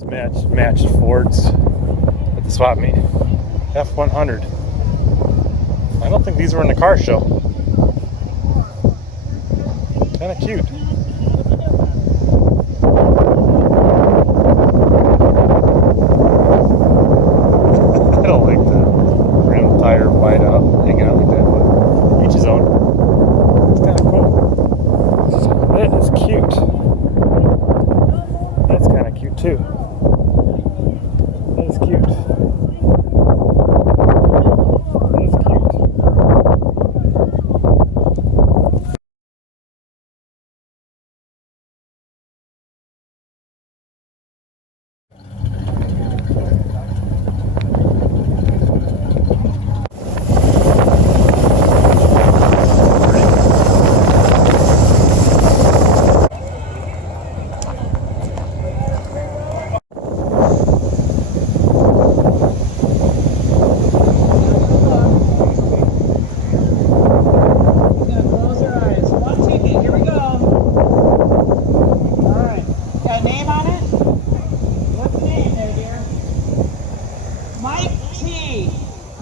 Matched Fords at the swap meet. F100. I don't think these were in the car show. Kind of cute. I don't like the rim tire wide out, hanging out like that, but each his own. It's kind of cool. That is cute. That's kind of cute too. That is cute. That is cute.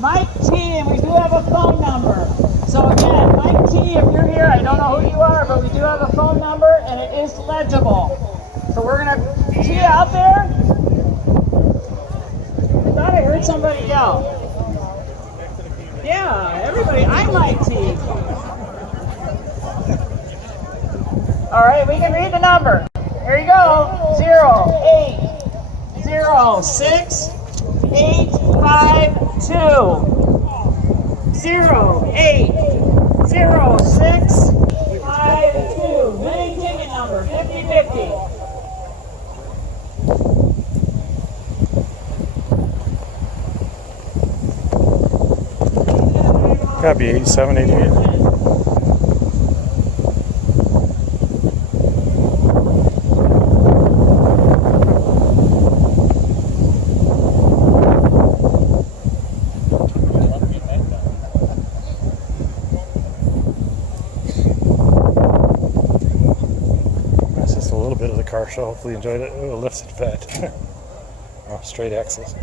Mike T, and we do have a phone number. So again, Mike T, if you're here, I don't know who you are, but we do have a phone number, and it is legible. So we're gonna, T out there? I thought I heard somebody yell. Yeah, everybody, I'm Mike T. All right, we can read the number. Here you go, 0806 852 080652. Winning ticket number 5050. Gotta be 87, 88. A little bit of the car show. Hopefully you enjoyed it. Ooh, lifted fat. Oh, straight axles.